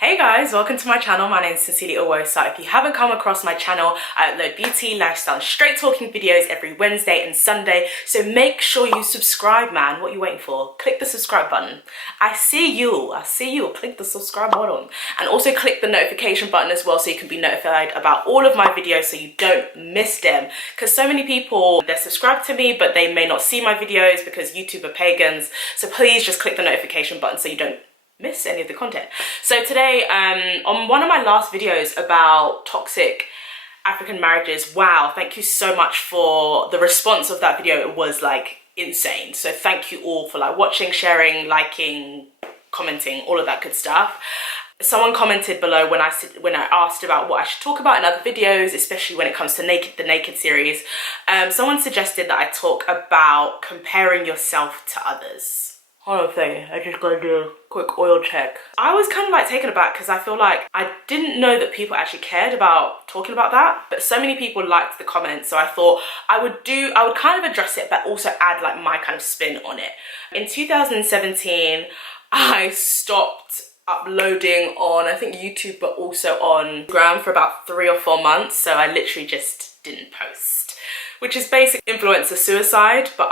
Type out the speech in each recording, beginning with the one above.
Hey guys, welcome to my channel. My name is SincerelyOghosa. If you haven't come across my channel, I upload beauty, lifestyle, and straight talking videos every Wednesday and Sunday. So make sure you subscribe, man. What are you waiting for? Click the subscribe button. I see you. Click the subscribe button. And also click the notification button as well so you can be notified about all of my videos so you don't miss them. Because so many people, they're subscribed to me, but they may not see my videos because YouTube are pagans. So please just click the notification button so you don't miss any of the content. So today, on one of my last videos about toxic African marriages, wow, thank you so much for the response of that video. It was like insane. So thank you all for like watching, sharing, liking, commenting, all of that good stuff. Someone commented below when I asked about what I should talk about in other videos, especially when it comes to the Naked series. Someone suggested that I talk about comparing yourself to others. Hold on a second, I just gotta do a quick oil check. I was kind of like taken aback because I feel like I didn't know that people actually cared about talking about that, but so many people liked the comments, so I thought I would kind of address it but also add like my kind of spin on it. In 2017, I stopped uploading on, I think, YouTube, but also on Instagram for about 3 or 4 months, so I literally just didn't post, which is basic influencer suicide, but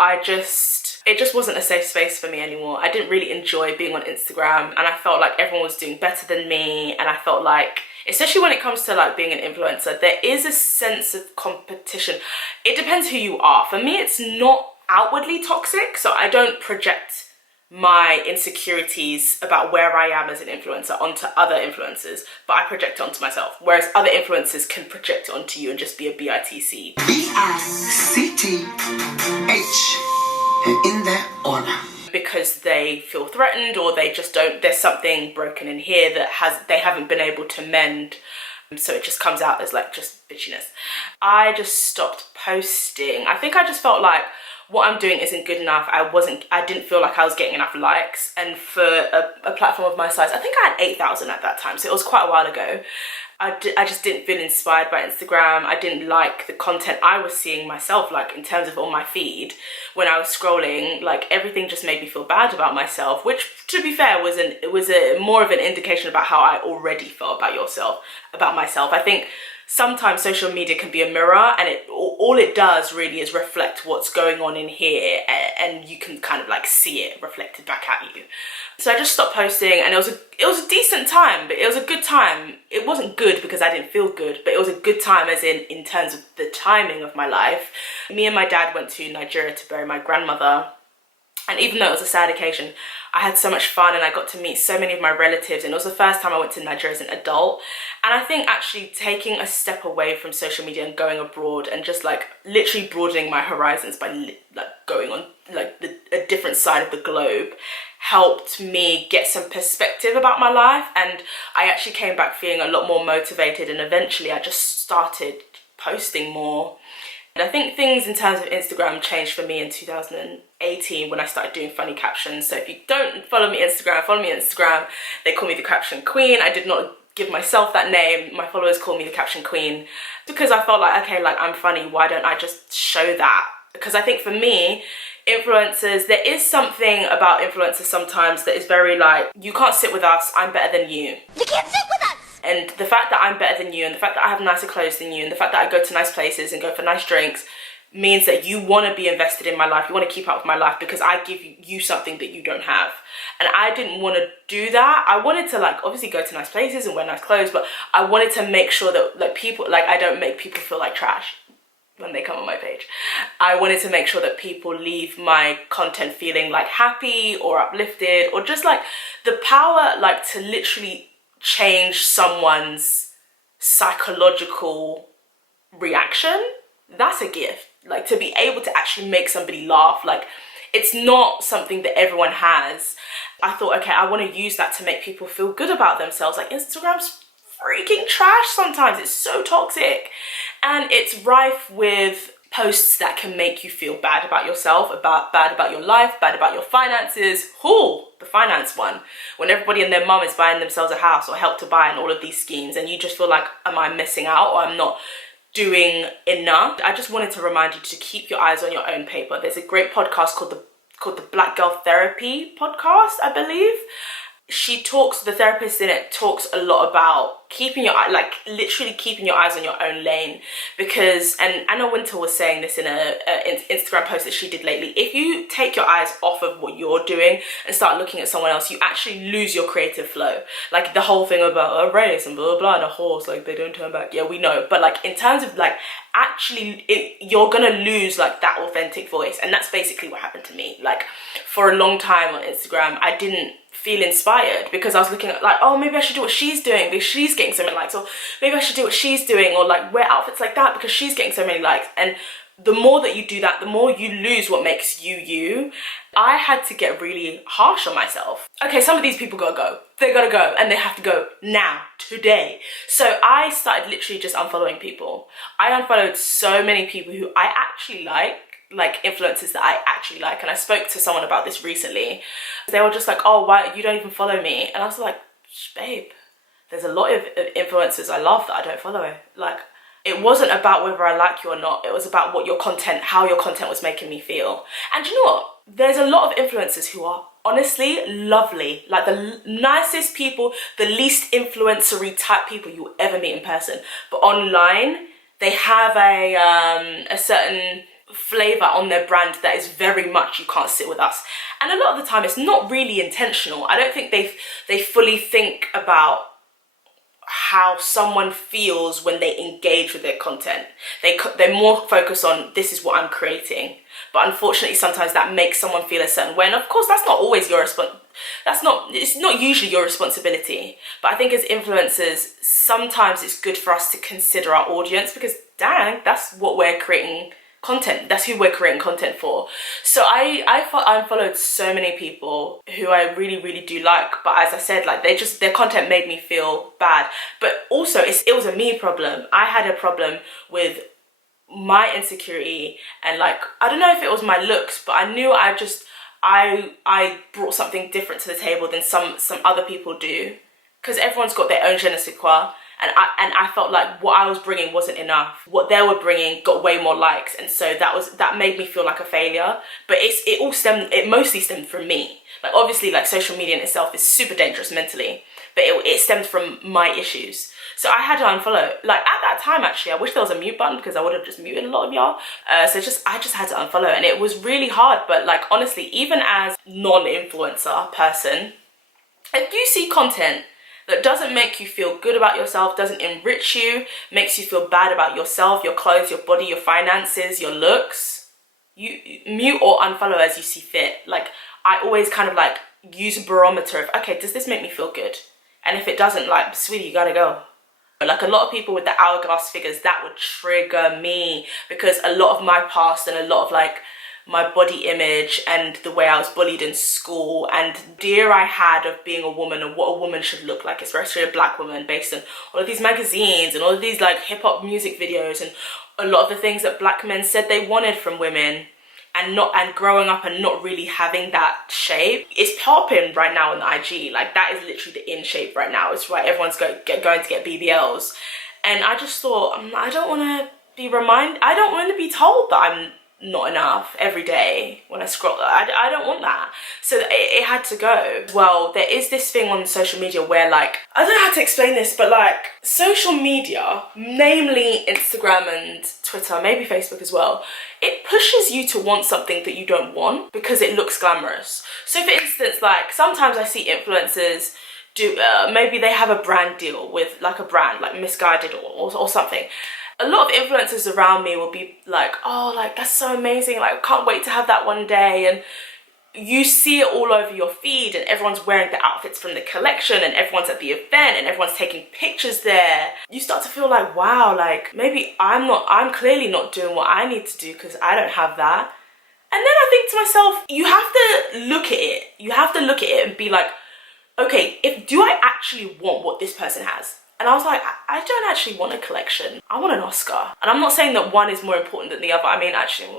it just wasn't a safe space for me anymore. I didn't really enjoy being on Instagram, and I felt like everyone was doing better than me, and I felt like, especially when it comes to like being an influencer, there is a sense of competition. It depends who you are. For me, it's not outwardly toxic, so I don't project my insecurities about where I am as an influencer onto other influencers, but I project it onto myself, whereas other influencers can project it onto you and just be a BITC. BICTH. In that order. Because they feel threatened, or they just don't, there's something broken in here that they haven't been able to mend, so it just comes out as like just bitchiness. I just stopped posting. I think I just felt like what I'm doing isn't good enough. I didn't feel like I was getting enough likes, and for a platform of my size, I think I had 8,000 at that time, so it was quite a while ago. I just didn't feel inspired by Instagram. I didn't like the content I was seeing myself, like in terms of on my feed when I was scrolling. Like everything just made me feel bad about myself, which, to be fair, was more of an indication about how I already felt about myself. I think sometimes social media can be a mirror, and all it does really is reflect what's going on in here, and you can kind of like see it reflected back at you. So I just stopped posting, and it was a decent time, but it was a good time. It wasn't good because I didn't feel good, but it was a good time as in terms of the timing of my life. Me and my dad went to Nigeria to bury my grandmother, and even though it was a sad occasion, I had so much fun, and I got to meet so many of my relatives, and it was the first time I went to Nigeria as an adult. And I think actually taking a step away from social media and going abroad and just like literally broadening my horizons by like going on like a different side of the globe helped me get some perspective about my life, and I actually came back feeling a lot more motivated, and eventually I just started posting more. And I think things in terms of Instagram changed for me in 2018 when I started doing funny captions. So if you don't follow me Instagram. They call me the Caption Queen. I did not give myself that name. My followers call me the Caption Queen because I felt like, okay, like I'm funny, why don't I just show that? Because I think for me, influencers, there is something about influencers sometimes that is very like, you can't sit with us, I'm better than you. You can't sit with us! And the fact that I'm better than you, and the fact that I have nicer clothes than you, and the fact that I go to nice places and go for nice drinks means that you want to be invested in my life, you want to keep up with my life because I give you something that you don't have. And I didn't want to do that. I wanted to like obviously go to nice places and wear nice clothes, but I wanted to make sure that like people, like I don't make people feel like trash when they come on my page. I wanted to make sure that people leave my content feeling like happy or uplifted, or just like the power like to literally change someone's psychological reaction. That's a gift. Like to be able to actually make somebody laugh, like it's not something that everyone has. I thought, okay, I want to use that to make people feel good about themselves. Like Instagram's freaking trash sometimes. It's so toxic, and it's rife with posts that can make you feel bad about yourself, bad about your life, bad about your finances. The finance one, when everybody and their mum is buying themselves a house or help to buy, and all of these schemes, and you just feel like, am I missing out, or I'm not doing enough? I just wanted to remind you to keep your eyes on your own paper. There's a great podcast called the Black Girl Therapy podcast, I believe. the therapist in it talks a lot about keeping your eye, like literally keeping your eyes on your own lane, because, and Anna Wintour was saying this in a Instagram post that she did lately, if you take your eyes off of what you're doing and start looking at someone else, you actually lose your creative flow. Like the whole thing about a race and blah blah blah and a horse, like they don't turn back, yeah, we know, but like in terms of like actually you're gonna lose like that authentic voice. And that's basically what happened to me. Like for a long time on Instagram, I didn't feel inspired because I was looking at like, oh, maybe I should do what she's doing because she's getting so many likes, or maybe I should do what she's doing, or like wear outfits like that because she's getting so many likes. And the more that you do that, the more you lose what makes you you. I had to get really harsh on myself. Okay, some of these people gotta go. They gotta go, and they have to go now, today. So I started literally just unfollowing people. I unfollowed so many people who I actually like influencers that I actually like. And I spoke to someone about this recently. They were just like, oh, why you don't even follow me? And I was like, babe, there's a lot of influencers I love that I don't follow. Like, it wasn't about whether I like you or not. It was about what your content, how your content was making me feel. And you know what? There's a lot of influencers who are honestly lovely, like the nicest people, the least influencery type people you will ever meet in person. But online, they have a certain flavor on their brand that is very much, you can't sit with us. And a lot of the time it's not really intentional. I don't think they fully think about how someone feels when they engage with their content. They're more focused on, this is what I'm creating. But unfortunately sometimes that makes someone feel a certain way, and of course that's not always your it's not usually your responsibility. But I think as influencers, sometimes it's good for us to consider our audience, because dang, that's what we're creating content, that's who we're creating content for. So I unfollowed so many people who I really do like, but as I said, like their content made me feel bad. But also it was a me problem. I had a problem with my insecurity, and like I don't know if it was my looks, but I knew I brought something different to the table than some other people do, because everyone's got their own je ne sais quoi. And I felt like what I was bringing wasn't enough. What they were bringing got way more likes, and so that made me feel like a failure. But it mostly stemmed from me. Like obviously, like social media in itself is super dangerous mentally, but it stemmed from my issues. So I had to unfollow. Like at that time, actually, I wish there was a mute button, because I would have just muted a lot of y'all. I just had to unfollow, and it was really hard. But like honestly, even as non-influencer person, if you see content that doesn't make you feel good about yourself, doesn't enrich you, makes you feel bad about yourself, your clothes, your body, your finances, your looks, you mute or unfollow as you see fit. Like I always kind of like use a barometer of, okay, does this make me feel good? And if it doesn't, like, sweetie, you gotta go. Like a lot of people with the hourglass figures, that would trigger me, because a lot of my past and a lot of like my body image and the way I was bullied in school and the idea I had of being a woman and what a woman should look like, especially a black woman, based on all of these magazines and all of these like hip hop music videos and a lot of the things that black men said they wanted from women, and growing up and not really having that shape. It's popping right now on the IG. Like that is literally the in shape right now. It's why everyone's going to get BBLs. And I just thought, I don't want to be reminded, I don't want to be told that I'm not enough every day when I scroll. I don't want that. So it had to go. Well, there is this thing on social media where like, I don't know how to explain this, but like social media, namely Instagram and Twitter, maybe Facebook as well, it pushes you to want something that you don't want because it looks glamorous. So for instance, like sometimes I see influencers do, maybe they have a brand deal with like a brand like Misguided or something. A lot of influencers around me will be like, oh, like that's so amazing, like I can't wait to have that one day. And you see it all over your feed and everyone's wearing the outfits from the collection and everyone's at the event and everyone's taking pictures there. You start to feel like, wow, like maybe I'm clearly not doing what I need to do because I don't have that. And then I think to myself, you have to look at it. You have to look at it and be like, okay, do I actually want what this person has? And I was like, I don't actually want a collection. I want an Oscar. And I'm not saying that one is more important than the other. I mean, actually,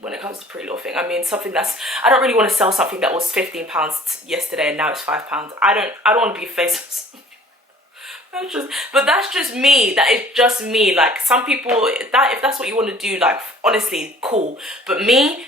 when it comes to Pretty Little Thing, I mean, something that's, I don't really want to sell something that was £15 yesterday and now it's £5. I don't want to be a face. But that's just me. That is just me. Like, some people, that if that's what you want to do, like, honestly, cool. But me,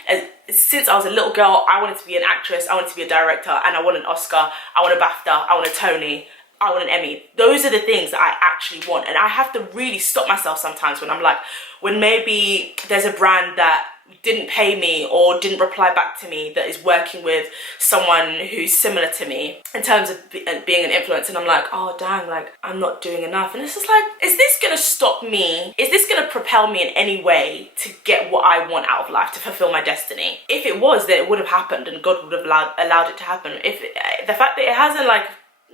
since I was a little girl, I wanted to be an actress, I wanted to be a director, and I want an Oscar, I want a BAFTA, I want a Tony, I want an Emmy. Those are the things that I actually want. And I have to really stop myself sometimes when I'm like, when maybe there's a brand that didn't pay me or didn't reply back to me that is working with someone who's similar to me in terms of being an influencer, and I'm like, oh dang, like, I'm not doing enough. And it's just like, is this gonna stop me? Is this gonna propel me in any way to get what I want out of life, to fulfill my destiny? If it was, then it would have happened and God would have allowed it to happen. If the fact that it hasn't, like,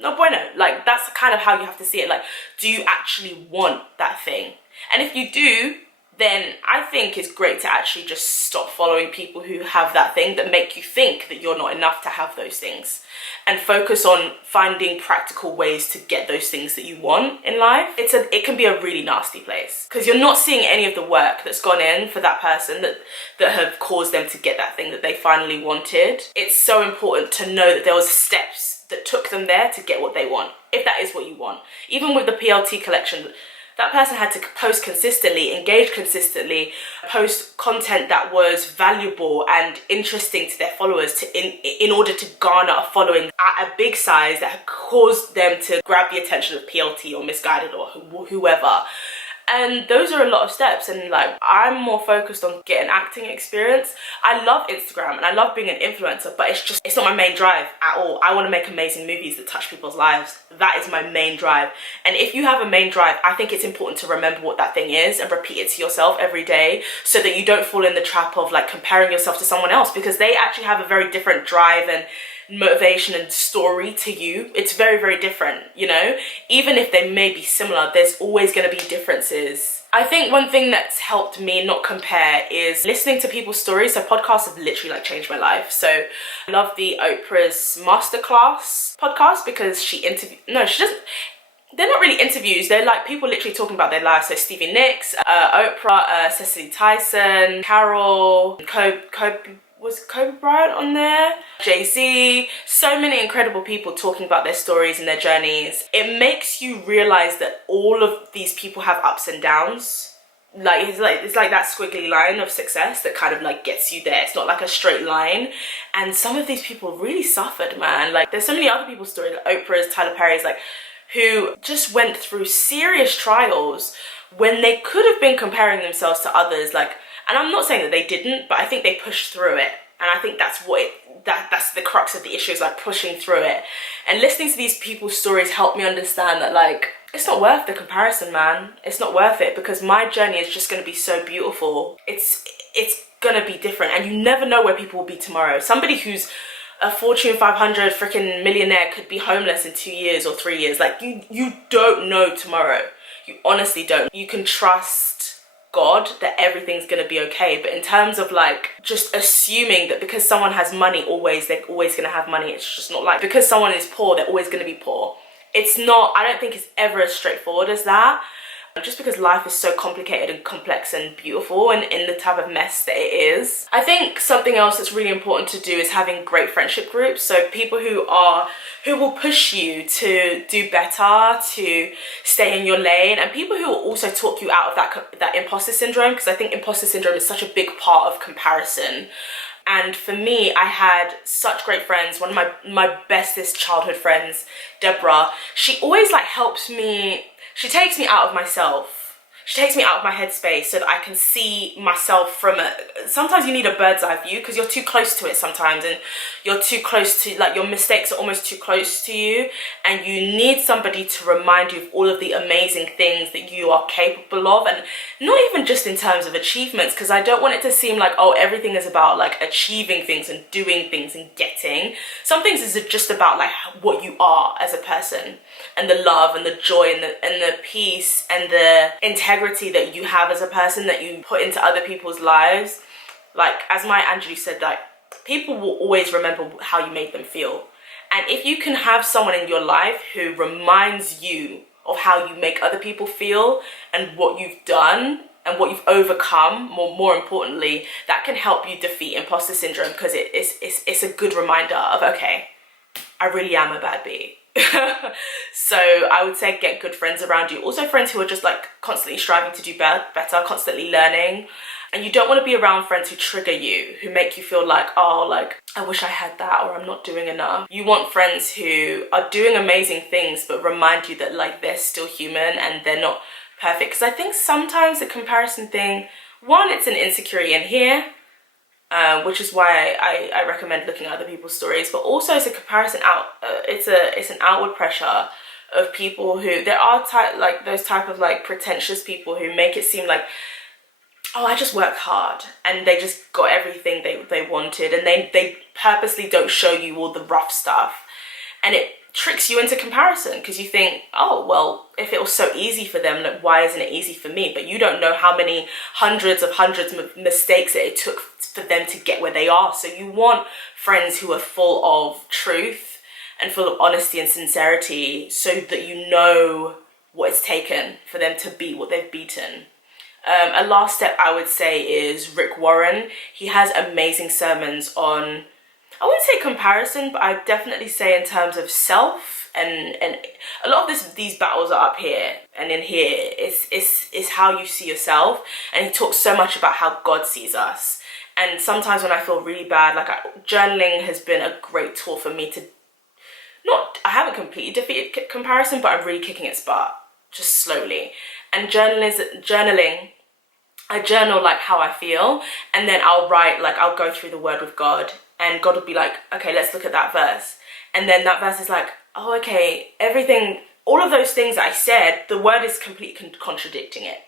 no bueno. Like, that's kind of how you have to see it. Like, do you actually want that thing? And if you do, then I think it's great to actually just stop following people who have that thing, that make you think that you're not enough to have those things, and focus on finding practical ways to get those things that you want in life. It can be a really nasty place, because you're not seeing any of the work that's gone in for that person that have caused them to get that thing that they finally wanted. It's so important to know that there was steps that took them there to get what they want, if that is what you want. Even with the PLT collection, that person had to post consistently, engage consistently, post content that was valuable and interesting to their followers in order to garner a following at a big size that had caused them to grab the attention of PLT or Misguided or whoever. And those are a lot of steps, and like, I'm more focused on getting acting experience. I love Instagram and I love being an influencer, but it's not my main drive at all. I want to make amazing movies that touch people's lives. That is my main drive. And if you have a main drive, I think it's important to remember what that thing is and repeat it to yourself every day, so that you don't fall in the trap of like comparing yourself to someone else, because they actually have a very different drive and motivation and story to you. It's very, very different, you know? Even if they may be similar, there's always going to be differences. I think one thing that's helped me not compare is listening to people's stories. So podcasts have literally like changed my life. So I love the Oprah's Masterclass podcast, because she doesn't, they're not really interviews, they're like people literally talking about their lives. So Stevie Nicks, Oprah, Cecily Tyson, Carol, was Kobe Bryant on there? Jay-Z, so many incredible people talking about their stories and their journeys. It makes you realize that all of these people have ups and downs. Like it's like that squiggly line of success that kind of like gets you there. It's not like a straight line. And some of these people really suffered, man. Like, there's so many other people's stories, like Oprah's, Tyler Perry's, like, who just went through serious trials when they could have been comparing themselves to others, like. And I'm not saying that they didn't, but I think they pushed through it. And I think that's that's the crux of the issue, is like pushing through it. And listening to these people's stories helped me understand that, like, it's not worth the comparison, man. It's not worth it, because my journey is just going to be so beautiful. It's going to be different, and you never know where people will be tomorrow. Somebody who's a Fortune 500 freaking millionaire could be homeless in 2 years or 3 years. Like, you don't know tomorrow. You honestly don't. You can trust God that everything's gonna be okay, but in terms of like just assuming that because someone has money they're always gonna have money, it's just not like, because someone is poor they're always gonna be poor. It's not. I don't think it's ever as straightforward as that, just because life is so complicated and complex and beautiful and in the type of mess that it is. I think something else that's really important to do is having great friendship groups. So people who will push you to do better, to stay in your lane, and people who will also talk you out of that imposter syndrome, because I think imposter syndrome is such a big part of comparison. And for me, I had such great friends. One of my bestest childhood friends, Deborah, she always like helps me. She takes me out of myself. She takes me out of my headspace so that I can see myself from sometimes you need a bird's eye view, because you're too close to it sometimes, and you're too close to, like, your mistakes are almost too close to you, and you need somebody to remind you of all of the amazing things that you are capable of. And not even just in terms of achievements, because I don't want it to seem like, oh, everything is about like achieving things and doing things and getting. Some things is just about like what you are as a person, and the love and the joy and the peace and the integrity that you have as a person that you put into other people's lives. Like, as Maya Angelou said, like, people will always remember how you made them feel. And if you can have someone in your life who reminds you of how you make other people feel and what you've done and what you've overcome, more importantly, that can help you defeat imposter syndrome, because it's a good reminder of, okay, I really am a bad bee. So I would say get good friends around you. Also friends who are just like constantly striving to do better, constantly learning. And you don't want to be around friends who trigger you, who make you feel like, oh, like, I wish I had that, or I'm not doing enough. You want friends who are doing amazing things, but remind you that like they're still human and they're not perfect. Because I think sometimes the comparison thing, one, it's an insecurity in here, which is why I recommend looking at other people's stories, but also it's a comparison out. It's an outward pressure of people who, there are those type of like pretentious people who make it seem like, oh, I just work hard and they just got everything they wanted, and they purposely don't show you all the rough stuff, and it tricks you into comparison because you think, oh, well, if it was so easy for them, like, why isn't it easy for me? But you don't know how many hundreds of mistakes that it took for them to get where they are. So you want friends who are full of truth and full of honesty and sincerity, so that you know what it's taken for them to beat what they've beaten. A last step I would say is Rick Warren. He has amazing sermons on, I wouldn't say comparison, but I'd definitely say in terms of self, and a lot of these battles are up here, and in here is how you see yourself. And he talks so much about how God sees us. And sometimes when I feel really bad, like journaling has been a great tool for me to I haven't completely defeated comparison, but I'm really kicking its butt, just slowly. And journaling, I journal like how I feel, and then I'll write, like I'll go through the word with God, and God will be like, okay, let's look at that verse. And then that verse is like, oh, okay, everything, all of those things I said, the word is completely contradicting it.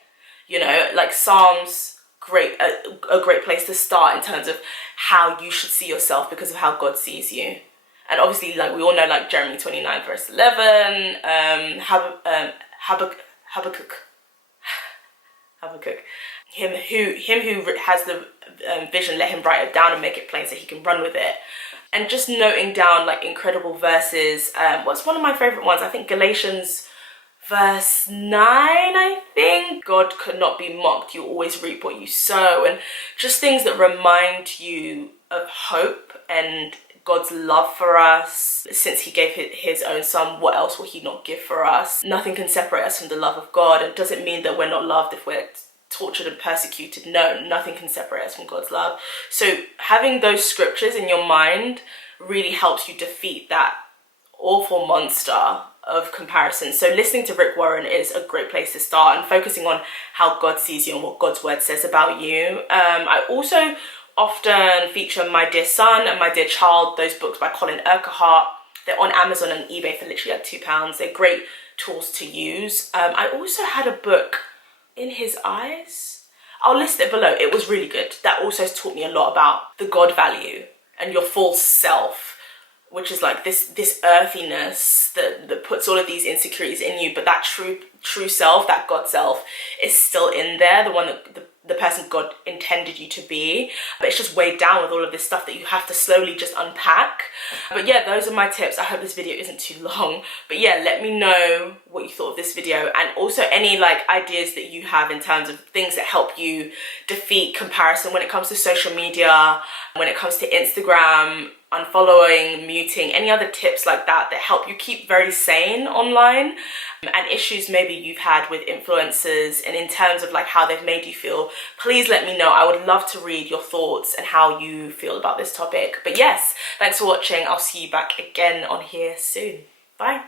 You know, like Psalms, a great place to start in terms of how you should see yourself because of how God sees you. And obviously, like we all know, like Jeremiah 29 verse 11, Habakkuk. Him who has the vision, let him write it down and make it plain so he can run with it. And just noting down like incredible verses. What's one of my favorite ones? I think Galatians verse 9, I think. God could not be mocked. You always reap what you sow. And just things that remind you of hope and God's love for us. Since he gave his own son, what else will he not give for us? Nothing can separate us from the love of God. And does it mean that we're not loved if we're tortured and persecuted? No, nothing can separate us from God's love. So having those scriptures in your mind really helps you defeat that awful monster of comparison. So listening to Rick Warren is a great place to start, and focusing on how God sees you and what God's word says about you. I also often feature My Dear Son and My Dear Child, those books by Colin Urquhart. They're on Amazon and eBay for literally like £2. They're great tools to use. I also had a book, In His Eyes. I'll list it below. It was really good. That also taught me a lot about the God value and your false self, which is like this earthiness that puts all of these insecurities in you, but that true self, that God self, is still in there, the one that the person God intended you to be, but it's just weighed down with all of this stuff that you have to slowly just unpack. But yeah, those are my tips. I hope this video isn't too long, but yeah, let me know what you thought of this video, and also any like ideas that you have in terms of things that help you defeat comparison when it comes to social media, when it comes to Instagram, unfollowing, muting, any other tips like that help you keep very sane online, and issues maybe you've had with influencers and in terms of like how they've made you feel. Please let me know. I would love to read your thoughts and how you feel about this topic. But yes, thanks for watching. I'll see you back again on here soon. Bye.